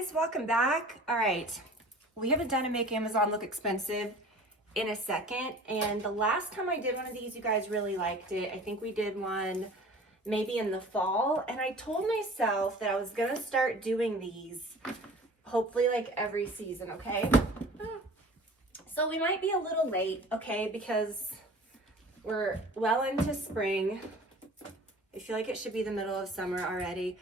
guys, welcome back. All right, we haven't done a Make Amazon Look Expensive in a second, and the last time I did one of these, you guys really liked it. I think we did one maybe in the fall, and I told myself that I was gonna start doing these hopefully like every season, okay? So we might be a little late, okay, because we're well into spring. I feel like it should be the middle of summer already.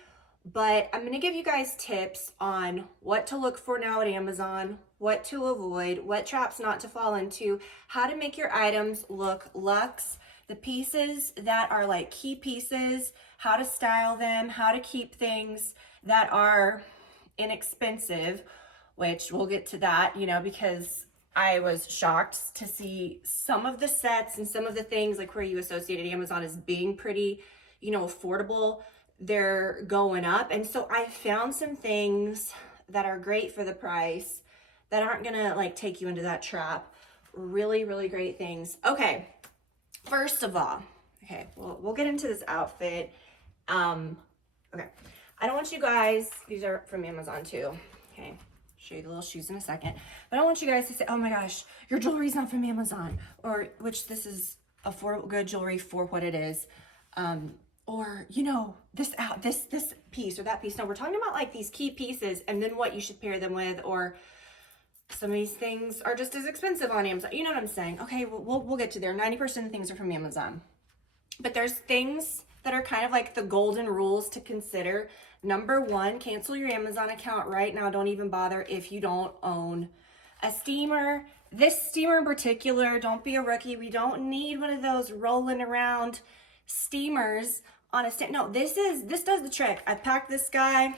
But I'm gonna give you guys tips on what to look for now at Amazon, what to avoid, what traps not to fall into, how to make your items look luxe, the pieces that are like key pieces, how to style them, how to keep things that are inexpensive, which we'll get to that, you know, because I was shocked to see some of the sets and some of the things like where you associated Amazon as being pretty, you know, affordable, they're going up. And so I found some things that are great for the price that aren't gonna like take you into that trap. Really, really great things. Okay, first of all, okay, we'll get into this outfit. Okay, I don't want you guys, these are from Amazon too, okay? Show you the little shoes in a second. But I don't want you guys to say, oh my gosh, your jewelry's not from Amazon, or which this is affordable, good jewelry for what it is. Or, you know, this piece or that piece. No, we're talking about like these key pieces and then what you should pair them with, or some of these things are just as expensive on Amazon. You know what I'm saying? Okay, we'll get to there. 90% of things are from Amazon. But there's things that are kind of like the golden rules to consider. Number one, cancel your Amazon account right now. Don't even bother if you don't own a steamer. This steamer in particular, don't be a rookie. We don't need one of those rolling around steamers on a stand. No, this does the trick. I packed this guy.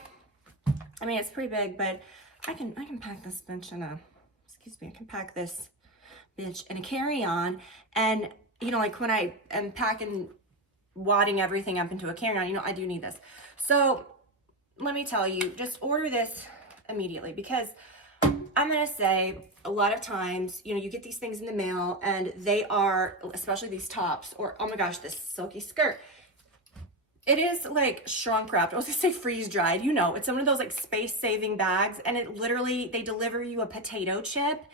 I mean, it's pretty big, but I can pack this bitch in a, excuse me, I can pack this bitch in a carry-on. And, you know, like when I am packing, wadding everything up into a carry-on, you know, I do need this. So let me tell you, just order this immediately, because I'm gonna say a lot of times, you know, you get these things in the mail and they are, especially these tops, or oh my gosh, this silky skirt. It is like shrunk wrapped. I was gonna say freeze dried. You know, it's one of those like space saving bags, and it literally, they deliver you a potato chip,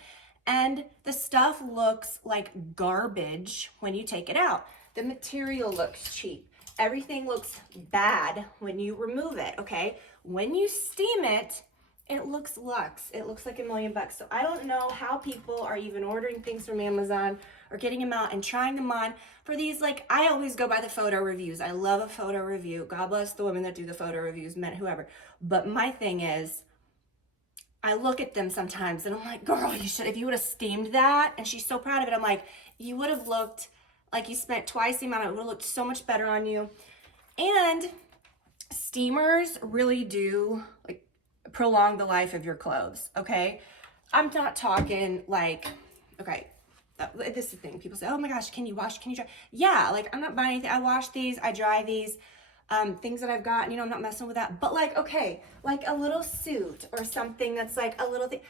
and the stuff looks like garbage when you take it out. The material looks cheap. Everything looks bad when you remove it, okay? When you steam it, it looks luxe. It looks like $1 million. So I don't know how people are even ordering things from Amazon or getting them out and trying them on for these. Like, I always go by the photo reviews. I love a photo review. God bless the women that do the photo reviews, men, whoever. But my thing is, I look at them sometimes and I'm like, girl, you should, if you would have steamed that, and she's so proud of it, I'm like, you would have looked like you spent twice the amount. It would have looked so much better on you. And steamers really do like prolong the life of your clothes, okay? I'm not talking like, okay, this is the thing. People say, oh my gosh, can you wash, can you dry? Yeah, like I'm not buying anything. I wash these, I dry these, things that I've got, you know, I'm not messing with that. But like, okay, like a little suit or something that's like a little thing.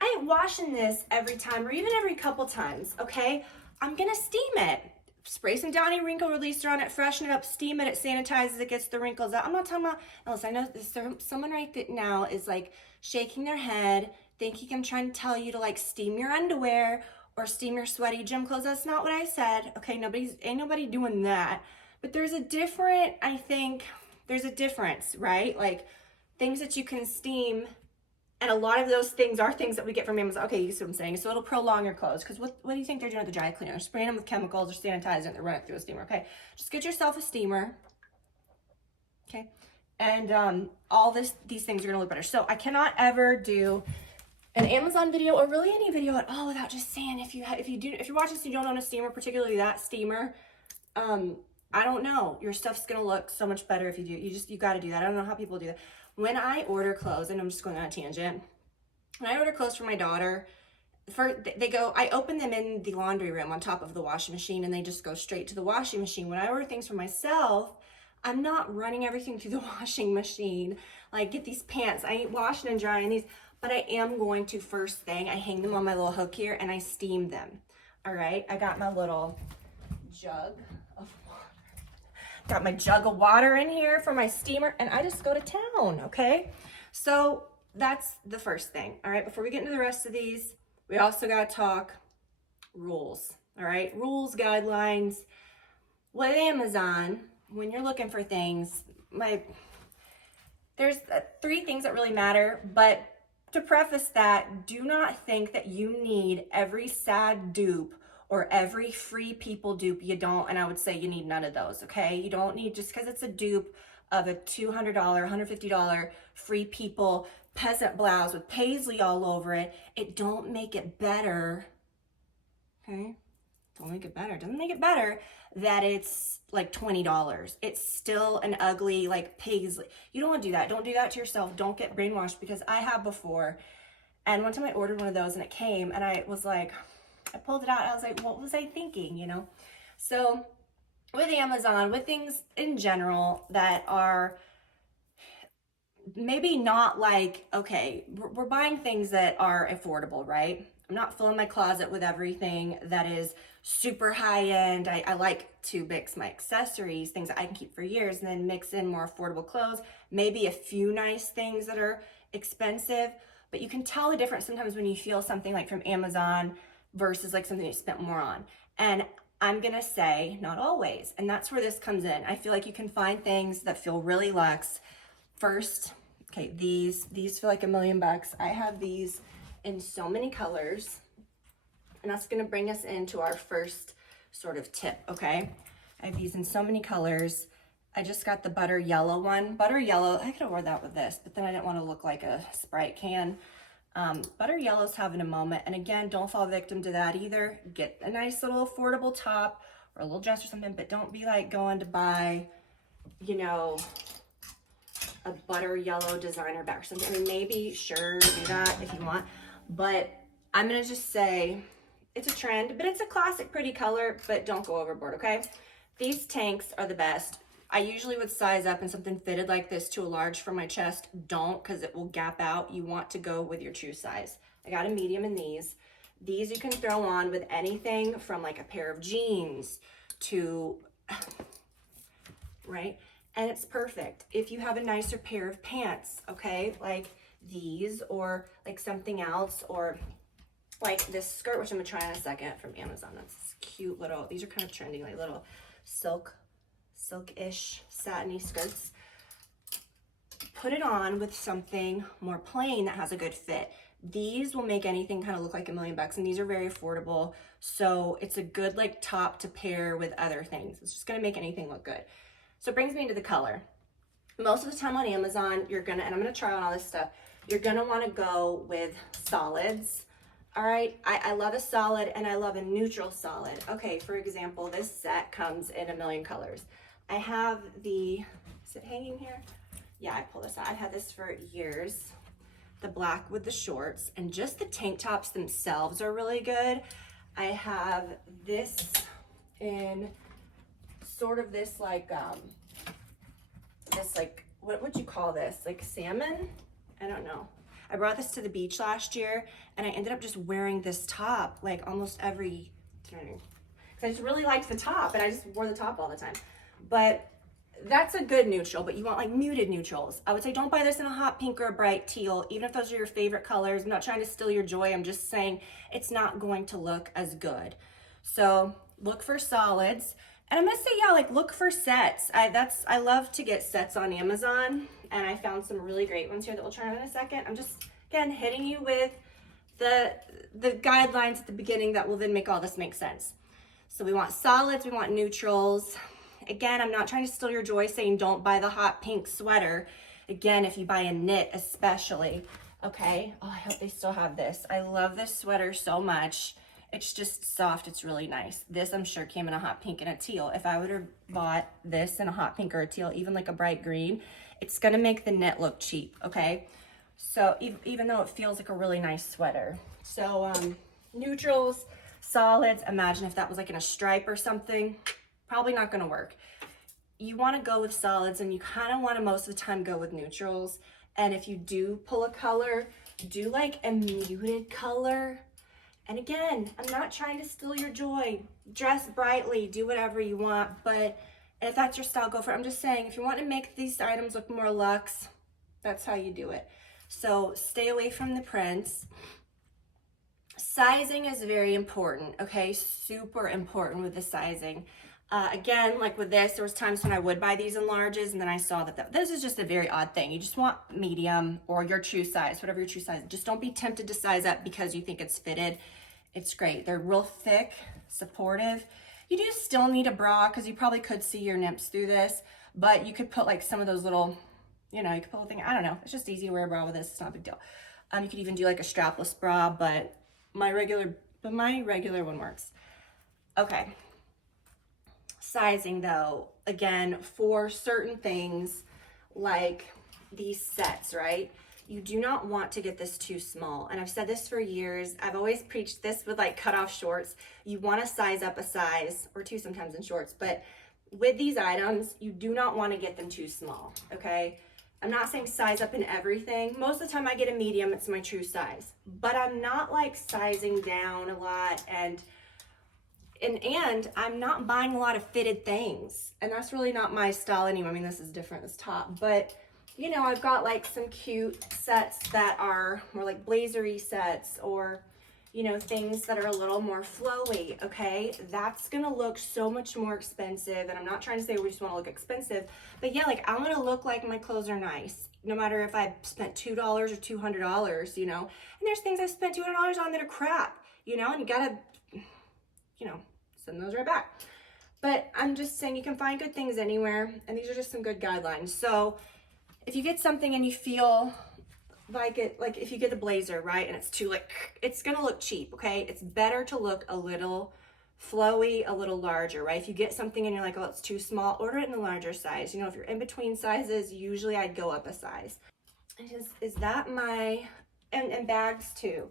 I ain't washing this every time or even every couple times, okay? I'm gonna steam it. Spray some Downy wrinkle releaser on it, freshen it up, steam it, it sanitizes, it gets the wrinkles out. I'm not talking about, listen, I know this, someone right now is like shaking their head, thinking I'm trying to tell you to like steam your underwear or steam your sweaty gym clothes. That's not what I said, okay? Ain't nobody doing that. But there's a different, I think, there's a difference, right? Like things that you can steam, and a lot of those things are things that we get from Amazon. Okay, you see what I'm saying? So it'll prolong your clothes. Because what do you think they're doing at the dry cleaner? They're spraying them with chemicals or sanitizing it. They're running it through a steamer. Okay, just get yourself a steamer. Okay, and all these things are gonna look better. So I cannot ever do an Amazon video or really any video at all without just saying if you're watching this and you don't own a steamer, particularly that steamer, I don't know, your stuff's gonna look so much better if you do. You got to do that. I don't know how people do that. When I order clothes, and I'm just going on a tangent, when I order clothes for my daughter, I open them in the laundry room on top of the washing machine, and they just go straight to the washing machine. When I order things for myself, I'm not running everything through the washing machine. Like, get these pants, I ain't washing and drying these, but I am going to, first thing, I hang them on my little hook here, and I steam them. All right, I got my little jug of water. Got my jug of water in here for my steamer, and I just go to town, okay? So that's the first thing. All right, before we get into the rest of these, we also got to talk rules. All right, rules, guidelines. With Amazon, when you're looking for things, there's 3 things that really matter, but to preface that, do not think that you need every sad dupe or every free people dupe. You don't, and I would say you need none of those, okay? You don't need, just because it's a dupe of a $200, $150 free people peasant blouse with paisley all over it, it don't make it better, okay? Don't make it better. It doesn't make it better that it's like $20. It's still an ugly like paisley. You don't want to do that. Don't do that to yourself. Don't get brainwashed, because I have before. And one time I ordered one of those and it came and I was like, I pulled it out. I was like, what was I thinking, you know? So with Amazon, with things in general that are maybe not like, okay, we're buying things that are affordable, right? I'm not filling my closet with everything that is super high end. I like to mix my accessories, things that I can keep for years, and then mix in more affordable clothes, maybe a few nice things that are expensive. But you can tell the difference sometimes when you feel something like from Amazon versus like something you spent more on. And I'm gonna say not always, and that's where this comes in. I feel like you can find things that feel really luxe. First, okay, these feel like $1 million. I have these in so many colors, and that's gonna bring us into our first sort of tip, okay? I have these in so many colors. I just got the butter yellow one. Butter yellow, I could have worn that with this, but then I didn't want to look like a Sprite can. Butter yellow's having a moment, and again, don't fall victim to that either. Get a nice little affordable top or a little dress or something, but don't be like going to buy, you know, a butter yellow designer bag or something. I mean, maybe, sure, do that if you want, but I'm gonna just say it's a trend, but it's a classic pretty color, but don't go overboard, okay? These tanks are the best. I usually would size up in something fitted like this to a large for my chest. Don't, because it will gap out. You want to go with your true size. I got a medium in these. These you can throw on with anything from like a pair of jeans to, right? And it's perfect. If you have a nicer pair of pants, okay, like these or like something else, or like this skirt, which I'm gonna try in a second from Amazon. That's cute little, these are kind of trendy, like little silk-ish satiny skirts. Put it on with something more plain that has a good fit. These will make anything kind of look like $1 million, and these are very affordable. So it's a good like top to pair with other things. It's just gonna make anything look good. So it brings me into the color. Most of the time on Amazon, you're gonna, and I'm gonna try on all this stuff, you're gonna wanna go with solids. All right, I love a solid and I love a neutral solid. Okay, for example, this set comes in a million colors. I have the, is it hanging here? Yeah, I pulled this out. I've had this for years. The black with the shorts, and just the tank tops themselves are really good. I have this in sort of this like, what would you call this? Like salmon? I don't know. I brought this to the beach last year and I ended up just wearing this top like almost every turn. Because I just really liked the top and I just wore the top all the time. But that's a good neutral, but you want like muted neutrals. I would say don't buy this in a hot pink or a bright teal, even if those are your favorite colors. I'm not trying to steal your joy. I'm just saying it's not going to look as good. So look for solids. And I'm gonna say, yeah, like look for sets. I love to get sets on Amazon, and I found some really great ones here that we'll try on in a second. I'm just, again, hitting you with the guidelines at the beginning that will then make all this make sense. So we want solids, we want neutrals. Again, I'm not trying to steal your joy saying don't buy the hot pink sweater. Again, if you buy a knit especially, okay? Oh, I hope they still have this. I love this sweater so much. It's just soft, it's really nice. This I'm sure came in a hot pink and a teal. If I would have bought this in a hot pink or a teal, even like a bright green, it's gonna make the knit look cheap, okay? So even though it feels like a really nice sweater. So neutrals, solids, imagine if that was like in a stripe or something, probably not gonna work. You wanna go with solids, and you kinda wanna most of the time go with neutrals. And if you do pull a color, do like a muted color. And again, I'm not trying to steal your joy. Dress brightly, do whatever you want, but if that's your style, go for it. I'm just saying, if you want to make these items look more luxe, that's how you do it. So stay away from the prints. Sizing is very important, okay? Super important with the sizing. Again, like with this, there was times when I would buy these in larges and then I saw that this is just a very odd thing. You just want medium or your true size, whatever your true size. Just don't be tempted to size up because you think it's fitted. It's great. They're real thick, supportive. You do still need a bra because you probably could see your nips through this, but you could put like some of those little, you know, you could put a little thing, I don't know. It's just easy to wear a bra with this. It's not a big deal. You could even do like a strapless bra, but my regular one works. Okay. Sizing though, again, for certain things like these sets, right? You do not want to get this too small. And I've said this for years. I've always preached this with like cutoff shorts. You want to size up a size or two sometimes in shorts, but with these items, you do not want to get them too small, okay? I'm not saying size up in everything. Most of the time I get a medium, it's my true size, but I'm not like sizing down a lot and I'm not buying a lot of fitted things, and that's really not my style anyway. I mean, this is different, this top, but you know, I've got like some cute sets that are more like blazery sets, or you know, things that are a little more flowy, okay? That's gonna look so much more expensive, and I'm not trying to say we just wanna look expensive, but yeah, like I wanna look like my clothes are nice, no matter if I spent $2 or $200, you know? And there's things I've spent $200 on that are crap, you know, and you gotta, you know, send those right back. But I'm just saying you can find good things anywhere, and these are just some good guidelines. So if you get something and you feel like it, like if you get the blazer, right, and it's too like, it's gonna look cheap, okay? It's better to look a little flowy, a little larger, right? If you get something and you're like, oh, it's too small, order it in a larger size. You know, if you're in between sizes, usually I'd go up a size. Is that my, and bags too.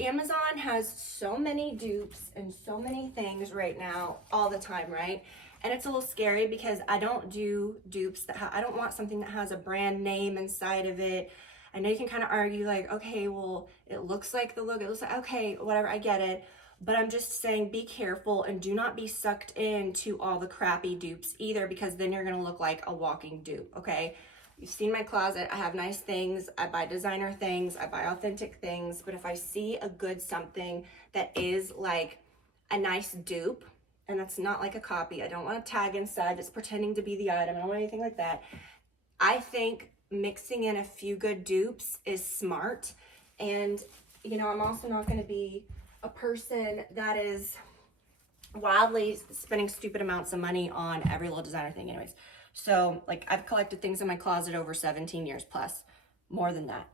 Amazon has so many dupes and so many things right now, all the time, right? And it's a little scary because I don't do dupes that I don't want something that has a brand name inside of it. I know you can kind of argue like, okay, well, it looks like the look, it looks like, okay, whatever, I get it. But I'm just saying be careful and do not be sucked into all the crappy dupes either, because then you're gonna look like a walking dupe, okay? You've seen my closet. I have nice things. I buy designer things. I buy authentic things. But if I see a good something that is like a nice dupe, and that's not like a copy, I don't want a tag inside that's pretending to be the item. I don't want anything like that. I think mixing in a few good dupes is smart. And, you know, I'm also not going to be a person that is wildly spending stupid amounts of money on every little designer thing anyways. So like I've collected things in my closet over 17 years plus, more than that.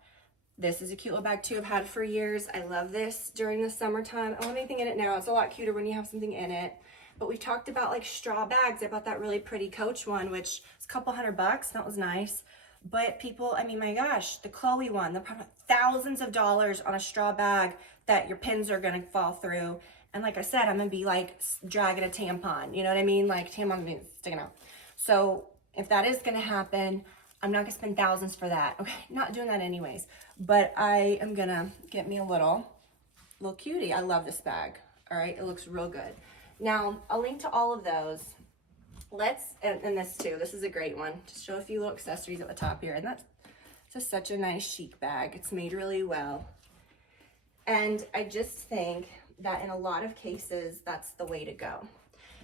This is a cute little bag too. I've had it for years. I love this during the summertime. I don't have anything in it now. It's a lot cuter when you have something in it. But we talked about like straw bags. I bought that really pretty Coach one, which was a couple $100. That was nice. But people, I mean, my gosh, the Chloe one, they're probably thousands of dollars on a straw bag that your pins are gonna fall through. And like I said, I'm gonna be like dragging a tampon. You know what I mean? Like tampon sticking out. So if that is gonna happen, I'm not gonna spend thousands for that. Okay, not doing that anyways. But I am gonna get me a little cutie. I love this bag. All right, it looks real good. Now, I'll link to all of those. And this too, this is a great one. Just show a few little accessories at the top here. And that's just such a nice chic bag. It's made really well. And I just think that in a lot of cases, that's the way to go.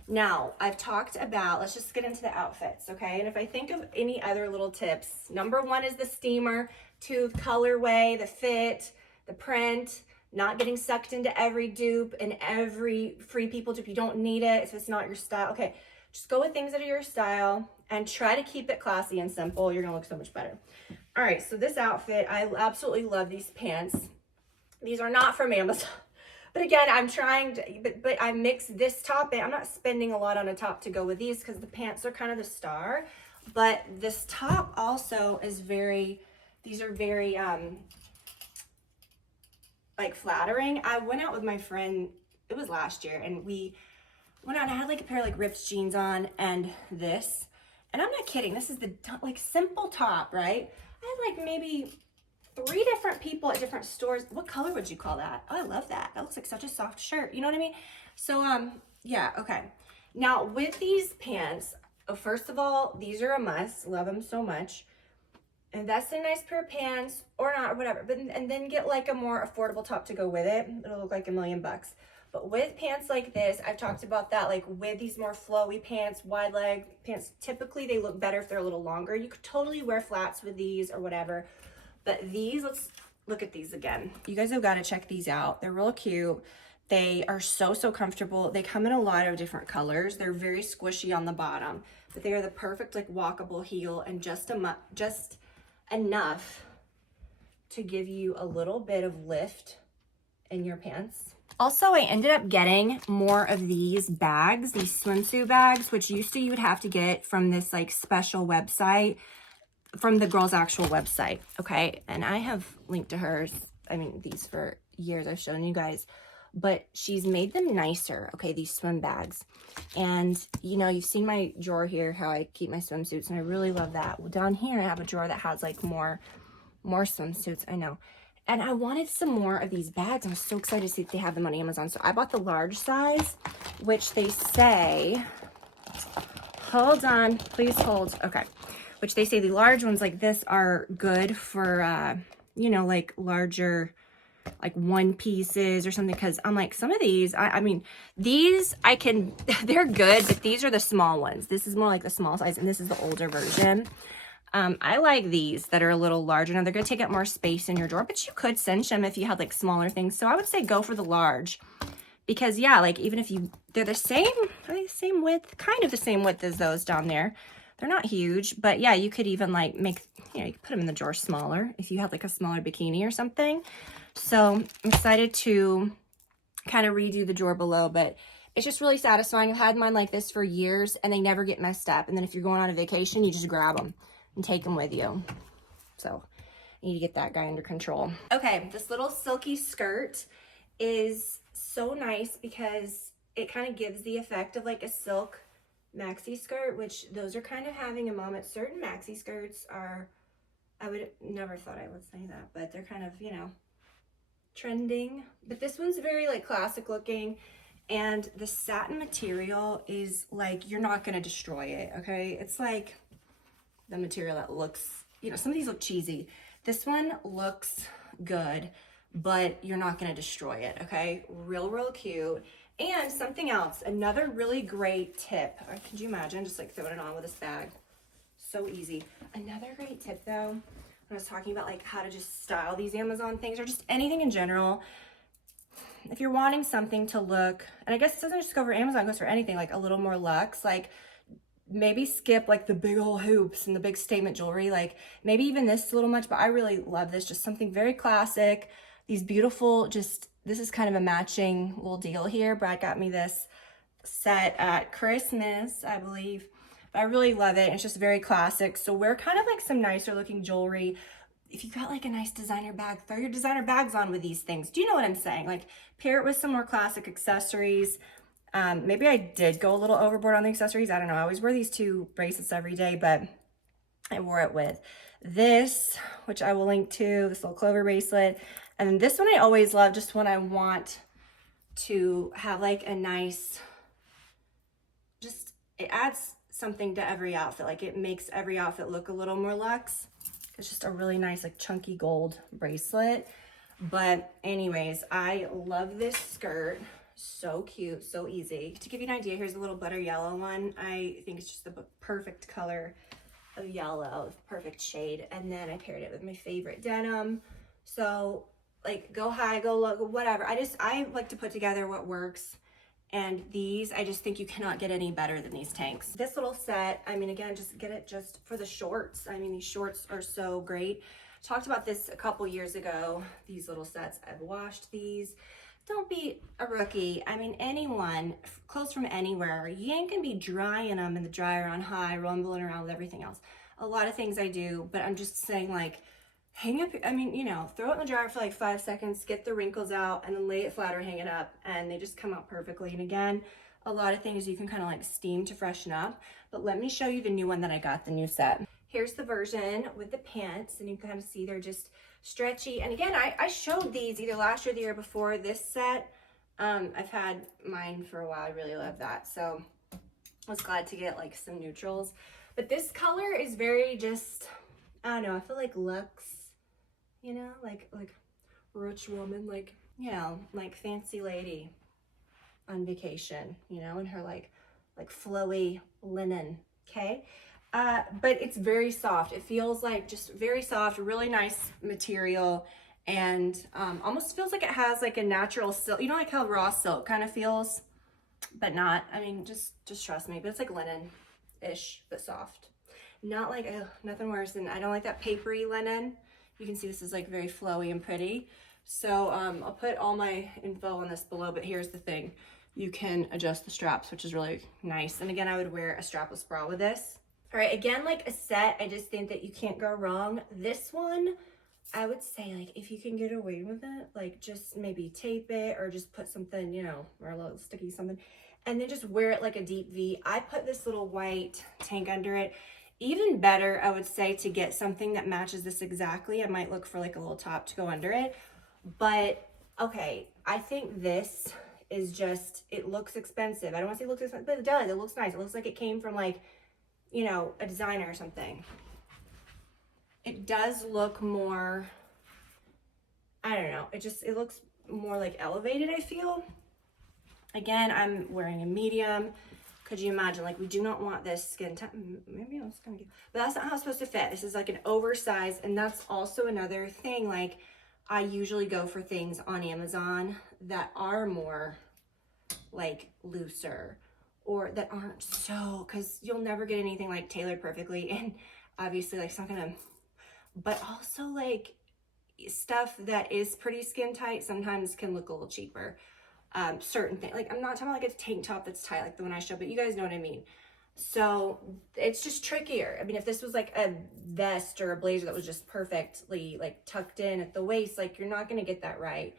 Now, I've talked about, let's just get into the outfits, okay? And if I think of any other little tips, number one is the steamer, two, colorway, the fit, the print, not getting sucked into every dupe and every Free People dupe. You don't need it if it's not your style. Okay, just go with things that are your style and try to keep it classy and simple. You're gonna look so much better. All right, so this outfit, I absolutely love these pants. These are not from Amazon. But again, I'm trying to, but I mix this top in. I'm not spending a lot on a top to go with these because the pants are kind of the star. But this top also is these are very, like flattering. I went out with my friend, it was last year, and we went out and I had like a pair of like ripped jeans on and this. And I'm not kidding, this is the like simple top, right? I had like maybe 3 different people at different stores. What color would you call that? Oh, I love that. That looks like such a soft shirt. You know what I mean? So, yeah, okay. Now, with these pants, first of all, these are a must. Love them so much. invest in a nice pair of pants or not, or whatever, but and then get like a more affordable top to go with it. It'll look like $1,000,000. But with pants like this, I've talked about that, like with these more flowy pants, wide leg pants, typically they look better if they're a little longer. You could totally wear flats with these or whatever. But these, let's look at these again. You guys have got to check these out. They're real cute. They are so comfortable. They come in a lot of different colors. They're very squishy on the bottom, but they are the perfect like walkable heel and just enough to give you a little bit of lift in your pants. Also, I ended up getting more of these bags, these swimsuit bags, which used to you would have to get from this like special website, from the girl's actual website, okay? And I have linked to hers, I mean, these for years I've shown you guys, but she's made them nicer, okay, these swim bags. And, you know, you've seen my drawer here, how I keep my swimsuits, and I really love that. Well, down here I have a drawer that has like more swimsuits, I know. And I wanted some more of these bags. I was so excited to see that they have them on Amazon. So I bought the large size, which they say, hold on, please hold, okay. Which they say the large ones like this are good for, you know, like larger, like one pieces or something. Cause I'm like, some of these, I mean, these I can, they're good, but these are the small ones. This is more like the small size and this is the older version. I like these that are a little larger. Now they're going to take up more space in your drawer, but you could cinch them if you had like smaller things. So I would say go for the large because yeah, like even if they're the same width, kind of the same width as those down there. They're not huge, but yeah, you could even like make, you know, you could put them in the drawer smaller if you had like a smaller bikini or something. So I'm excited to kind of redo the drawer below, but it's just really satisfying. I've had mine like this for years and they never get messed up. And then if you're going on a vacation, you just grab them and take them with you. So I need to get that guy under control. Okay, this little silky skirt is so nice because it kind of gives the effect of like a silk maxi skirt, which those are kind of having a moment. Certain maxi skirts are, I would never thought I would say that, but they're kind of, you know, trending. But this one's very like classic looking. And the satin material is like, you're not going to destroy it, okay? It's like the material that looks, you know, some of these look cheesy. This one looks good, but you're not going to destroy it, okay? Real cute. And something else, another really great tip. Could you imagine just like throwing it on with this bag? So easy. Another great tip though, when I was talking about like how to just style these Amazon things or just anything in general, if you're wanting something to look, and I guess it doesn't just go for Amazon, it goes for anything, like a little more luxe, like maybe skip like the big old hoops and the big statement jewelry, like maybe even this a little much, but I really love this, just something very classic. These beautiful, just, this is kind of a matching little deal here. Brad got me this set at Christmas, I believe, but I really love it. It's just very classic. So wear kind of like some nicer looking jewelry. If you've got like a nice designer bag, throw your designer bags on with these things. Do you know what I'm saying? Like pair it with some more classic accessories. Maybe I did go a little overboard on the accessories. I don't know. I always wear these two bracelets every day, but I wore it with this, which I will link to, this little clover bracelet. And then this one I always love, just when I want to have like a nice, just, it adds something to every outfit. Like it makes every outfit look a little more luxe. It's just a really nice, like chunky gold bracelet. But anyways, I love this skirt. So cute, so easy. To give you an idea, here's a little butter yellow one. I think it's just the perfect color of yellow, perfect shade. And then I paired it with my favorite denim. So like go high, go low, whatever. I like to put together what works. And these, I just think you cannot get any better than these tanks. This little set, I mean, again, just get it just for the shorts. I mean, these shorts are so great. Talked about this a couple years ago, these little sets. I've washed these. Don't be a rookie. I mean, anyone, clothes from anywhere, you ain't gonna be drying them in the dryer on high, rumbling around with everything else. A lot of things I do, but I'm just saying like, hang up, I mean, you know, throw it in the dryer for like 5 seconds, get the wrinkles out, and then lay it flat or hang it up, and they just come out perfectly. And again, a lot of things you can kind of like steam to freshen up, but let me show you the new one that I got, the new set. Here's the version with the pants, and you can kind of see they're just stretchy. And again, I showed these either last year or the year before this set. I've had mine for a while. I really love that. So I was glad to get like some neutrals, but this color is very just, I don't know, I feel like luxe, you know, like rich woman, like, you know, like fancy lady on vacation, you know, in her like flowy linen, okay? But it's very soft. It feels like just very soft, really nice material, and almost feels like it has like a natural silk. You know, like how raw silk kind of feels, but not. I mean, just trust me. But it's like linen-ish, but soft. Not like, ugh, nothing worse than, I don't like that papery linen. You can see this is like very flowy and pretty. So I'll put all my info on this below, but here's the thing. You can adjust the straps, which is really nice. And again, I would wear a strapless bra with this. All right, again, like a set, I just think that you can't go wrong. This one, I would say, like, if you can get away with it, like, just maybe tape it or just put something, you know, or a little sticky something, and then just wear it like a deep V. I put this little white tank under it. Even better, I would say, to get something that matches this exactly. I might look for like a little top to go under it. But, okay, I think this is just, it looks expensive. I don't want to say it looks expensive, but it does. It looks nice. It looks like it came from like, you know, a designer or something. It does look more, I don't know, it looks more like elevated, I feel. Again, I'm wearing a medium. Could you imagine, like, we do not want this skin tone, maybe I'm just gonna get, but that's not how it's supposed to fit. This is like an oversized, and that's also another thing, like, I usually go for things on Amazon that are more like looser, or that aren't so, because you'll never get anything like tailored perfectly, and obviously like it's not gonna, but also like stuff that is pretty skin tight sometimes can look a little cheaper. Certain things, like I'm not talking about like a tank top that's tight like the one I showed, but you guys know what I mean. So it's just trickier. I mean, if this was like a vest or a blazer that was just perfectly like tucked in at the waist, like you're not gonna get that right.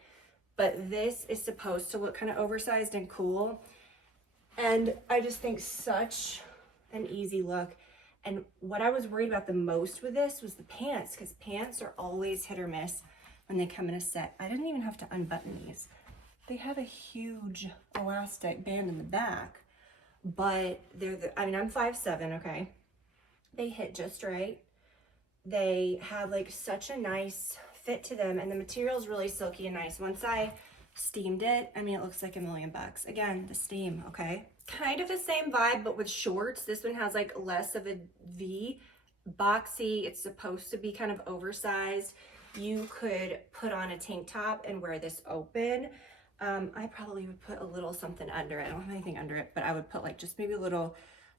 But this is supposed to look kind of oversized and cool. And I just think such an easy look. And what I was worried about the most with this was the pants, because pants are always hit or miss when they come in a set. I didn't even have to unbutton these. They have a huge elastic band in the back, but I mean, I'm 5'7", okay? They hit just right. They have like such a nice fit to them, and the material is really silky and nice. Once I steamed it, I mean, it looks like $1,000,000. Again, the steam, okay? Kind of the same vibe, but with shorts. This one has like less of a V, boxy. It's supposed to be kind of oversized. You could put on a tank top and wear this open. I probably would put a little something under it. I don't have anything under it, but I would put like just maybe a little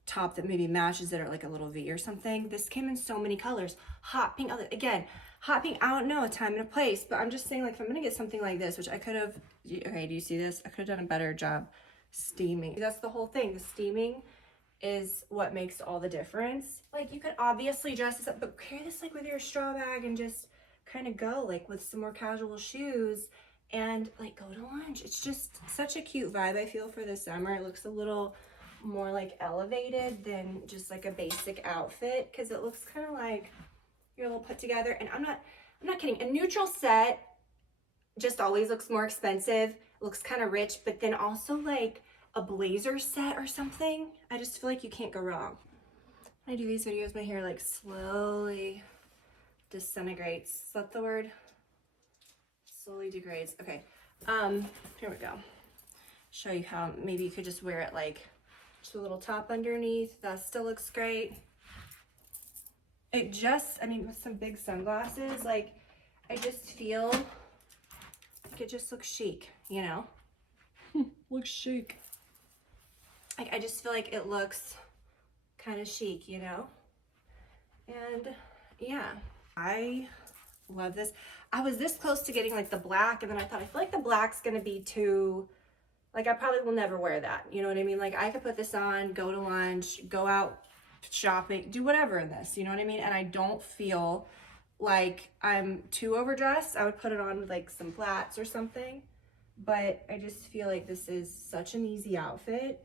top that maybe matches it, or like a little V or something. This came in so many colors. Hot pink, again, hot pink, I don't know, a time and a place, but I'm just saying, like, if I'm gonna get something like this, which I could have, okay, do you see this? I could have done a better job steaming. That's the whole thing. The steaming is what makes all the difference. Like, you could obviously dress this up, but carry this like with your straw bag and just kind of go like with some more casual shoes and like go to lunch. It's just such a cute vibe, I feel, for the summer. It looks a little more like elevated than just like a basic outfit, because it looks kind of like you're a little put together. And I'm not kidding. A neutral set just always looks more expensive. It looks kind of rich, but then also like a blazer set or something, I just feel like you can't go wrong. When I do these videos, my hair like slowly disintegrates. Is that the word? Slowly degrades. Okay, here we go. Show you how maybe you could just wear it like just a little top underneath. That still looks great. It just, I mean, with some big sunglasses, like, I just feel like it just looks chic, you know? Looks chic. Like, I just feel like it looks kind of chic, you know? And yeah, I love this. I was this close to getting like the black, and then I thought, I feel like the black's gonna be too, like, I probably will never wear that. You know what I mean? Like, I could put this on, go to lunch, go out shopping, do whatever in this, you know what I mean? And I don't feel like I'm too overdressed. I would put it on with like some flats or something, but I just feel like this is such an easy outfit.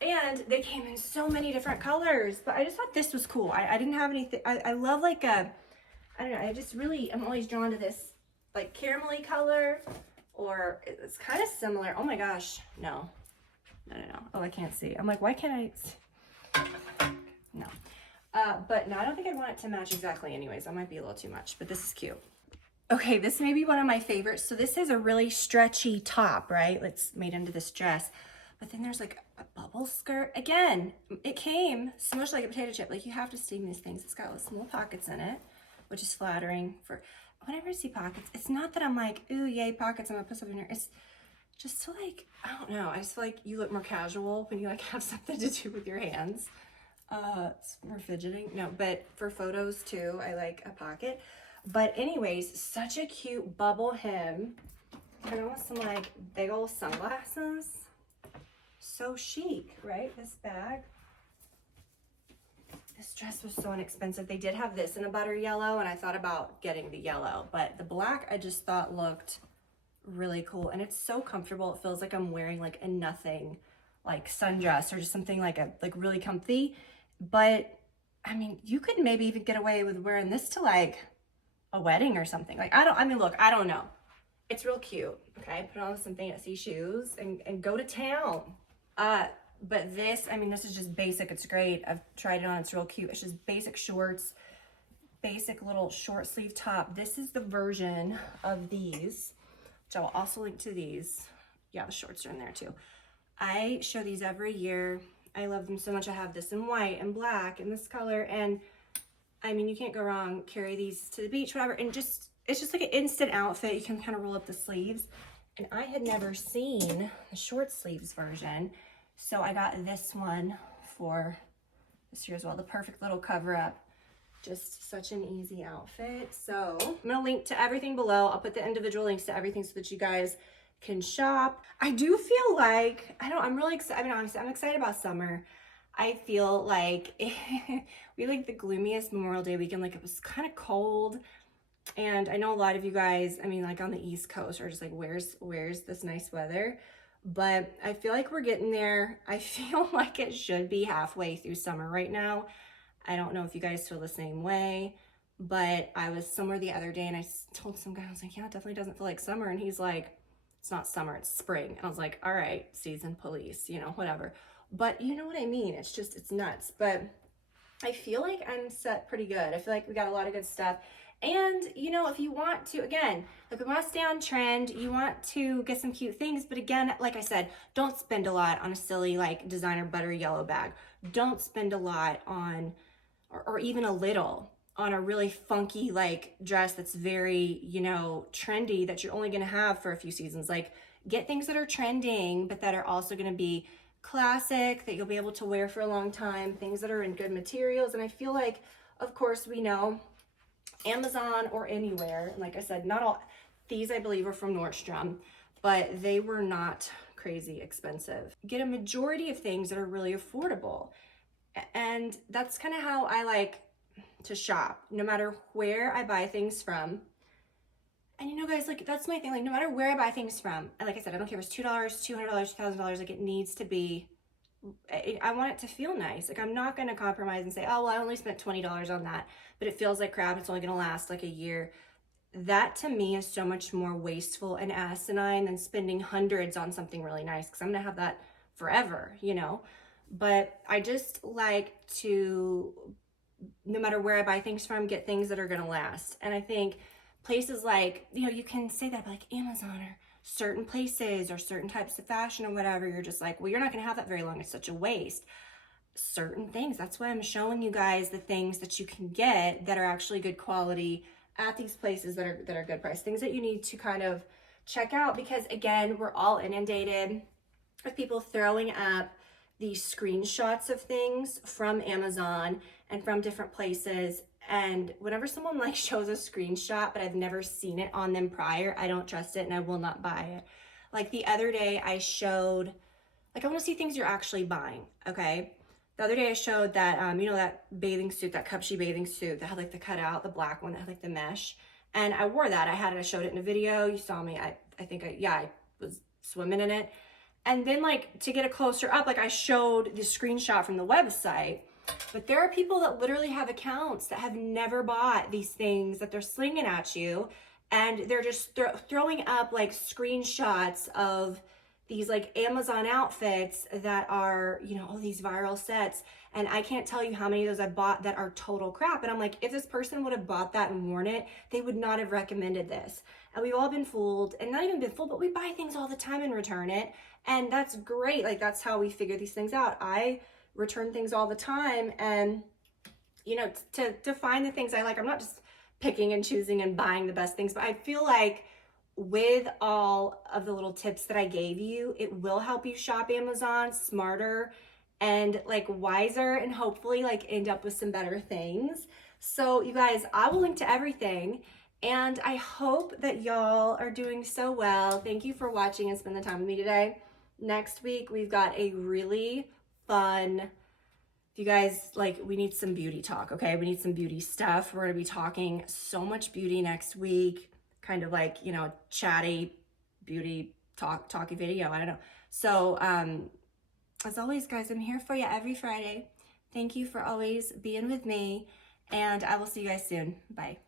And they came in so many different colors, but I just thought this was cool. I didn't have anything. I love like a, I don't know, I just really, I'm always drawn to this like caramelly color, or it's kind of similar. Oh my gosh, no. Oh, I can't see. I'm like, why can't I? No. But no, I don't think I'd want it to match exactly anyways. That might be a little too much, but this is cute. Okay, this may be one of my favorites. So this is a really stretchy top, right? It's made into this dress. But then there's like a bubble skirt. Again, it came smushed like a potato chip. Like, you have to steam these things. It's got little pockets in it, which is flattering for whenever I see pockets. It's not that I'm like, ooh, yay, pockets, I'm gonna put something in here. It's just to like, I don't know. I just feel like you look more casual when you like have something to do with your hands. It's more fidgeting. No, but for photos too, I like a pocket. But anyways, such a cute bubble hem. And almost some like big old sunglasses. So chic, right? This bag. This dress was so inexpensive. They did have this in a butter yellow, and I thought about getting the yellow, but the black I just thought looked really cool. And it's so comfortable. It feels like I'm wearing like a nothing like sundress or just something like really comfy. But I mean, you could maybe even get away with wearing this to like a wedding or something. Like, I don't know. It's real cute. Okay, put on some fancy shoes and go to town. But this, I mean, this is just basic. It's great. I've tried it on. It's real cute. It's just basic shorts, basic little short sleeve top. This is the version of these, which I will also link to these. Yeah, the shorts are in there too. I show these every year. I love them so much. I have this in white and black and this color, and I mean, you can't go wrong. Carry these to the beach, whatever, and just, it's just like an instant outfit. You can kind of roll up the sleeves, and I had never seen the short sleeves version, so I got this one for this year as well. The perfect little cover up. Just such an easy outfit. So I'm gonna link to everything below. I'll put the individual links to everything so that you guys can shop. I do feel like, I'm really excited. I mean, honestly, I'm excited about summer. I feel like we like the gloomiest Memorial Day weekend. Like, it was kind of cold, and I know a lot of you guys, I mean, like on the East Coast, are just like, where's this nice weather? But I feel like we're getting there. I feel like it should be halfway through summer right now. I don't know if you guys feel the same way, but I was somewhere the other day and I told some guy, I was like, yeah, it definitely doesn't feel like summer. And he's like, it's not summer, it's spring. And I was like, all right, season police, you know, whatever. But you know what I mean? It's just, it's nuts. But I feel like I'm set pretty good. I feel like we got a lot of good stuff. And, you know, if you want to, again, like, we want to stay on trend, you want to get some cute things, but again, like I said, don't spend a lot on a silly, like, designer butter yellow bag. Don't spend a lot on, or even a little, on a really funky, like, dress that's very, you know, trendy, that you're only going to have for a few seasons. Like, get things that are trending, but that are also going to be classic, that you'll be able to wear for a long time, things that are in good materials. And I feel like, of course, we know Amazon or anywhere, and like I said, not all these, I believe, are from Nordstrom, but they were not crazy expensive. Get a majority of things that are really affordable, and that's kind of how I like to shop, no matter where I buy things from. And you know, guys, like, that's my thing, like, no matter where I buy things from, and like I said, I don't care if it's $2, $200, $1,000, like, it needs to be, I want it to feel nice. Like, I'm not going to compromise and say, oh, well, I only spent $20 on that, but it feels like crap, it's only going to last like a year. That to me is so much more wasteful and asinine than spending hundreds on something really nice, because I'm going to have that forever, you know. But I just like to, no matter where I buy things from, get things that are going to last. And I think places like, you know, you can say that, but like Amazon or certain places or certain types of fashion or whatever, you're just like, well, you're not going to have that very long. It's such a waste. Certain things, that's why I'm showing you guys the things that you can get that are actually good quality at these places that are good price. Things that you need to kind of check out, because again, we're all inundated with people throwing up these screenshots of things from Amazon and from different places. And whenever someone like shows a screenshot, but I've never seen it on them prior, I don't trust it and I will not buy it. Like the other day I showed, like, I want to see things you're actually buying, okay? The other day I showed that, you know, that bathing suit, that Cupshe bathing suit that had like the cutout, the black one that had like the mesh. And I wore that. I showed it in a video. You saw me. I think I was swimming in it. And then, like, to get a closer up, like, I showed the screenshot from the website. But there are people that literally have accounts that have never bought these things that they're slinging at you. And they're just throwing up, like, screenshots of these like Amazon outfits that are, you know, all these viral sets. And I can't tell you how many of those I bought that are total crap. And I'm like, if this person would have bought that and worn it, they would not have recommended this. And we've all been fooled, and not even been fooled, but we buy things all the time and return it. And that's great. Like, that's how we figure these things out. I return things all the time. And, you know, to find the things I like, I'm not just picking and choosing and buying the best things, but I feel like with all of the little tips that I gave you, it will help you shop Amazon smarter and like wiser, and hopefully like end up with some better things. So you guys, I will link to everything, and I hope that y'all are doing so well. Thank you for watching and spending the time with me today. Next week, we've got a really fun, you guys, like, we need some beauty talk, okay? We need some beauty stuff. We're gonna be talking so much beauty next week, kind of like, you know, chatty beauty talky video, I don't know. So as always, guys, I'm here for you every Friday. Thank you for always being with me, and I will see you guys soon. Bye.